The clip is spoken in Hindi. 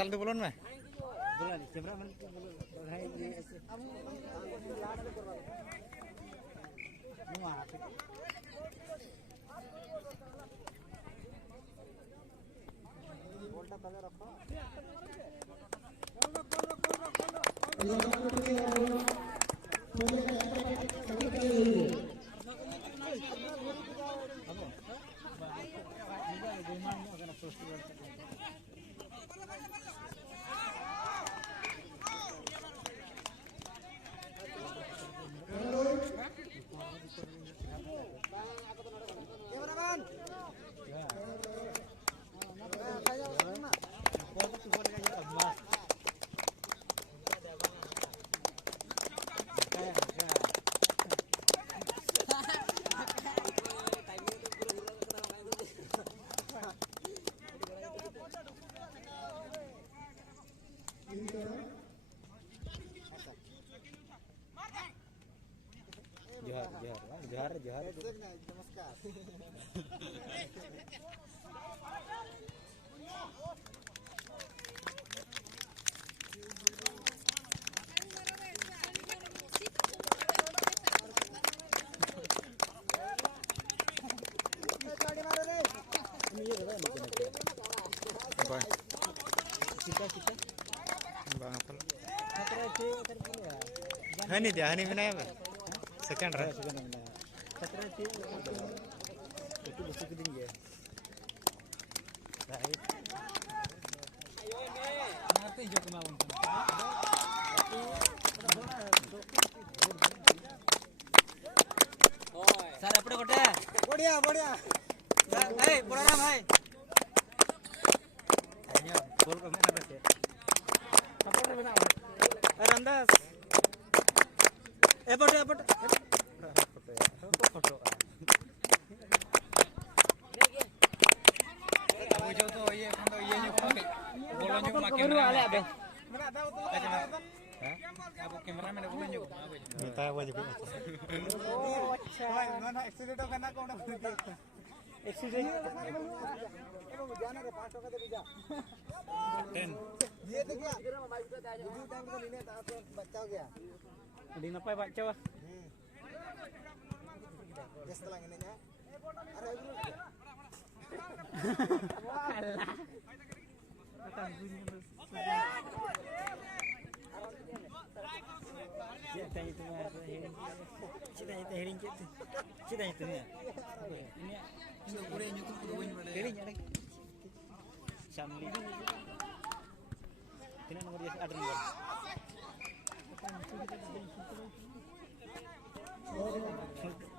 साल तो बोलन में बोला कैमरा मैन को बोलो भाई ये ऐसे बोलता पहले रखो जोहार जोहार नमस्कार Hani dia, hani mana ya? Second right? itu besi geding ya. Baik. Nanti jo kemauan. Sir अपने कोटे बढ़िया बढ़िया भाई बोला ना भाई ayo बोल को मैं ना से सपोर्ट बना अरे अंदाज एपट फोटो मुझे तो ये खंडो ये न्यू बोलो न्यू माके ना आले अबे मेरा ada तो अब कैमरा मैंने बोलो new minta apa juga oh अच्छा ना एक्सीडेंट करना कौन एक्सीडेंट जाना रे 5 टका दे जा 10 ये देखिए वीडियो टाइम को लेने था तो बच्चा हो गया di napa baca wah ya setelah ini nya ada dulu alah akan bunyi cita itu mah cita itu hearing cita itu nya ini boleh nyukup bunyi pada hearing ada samli ini nomor dia ada nomor Oh,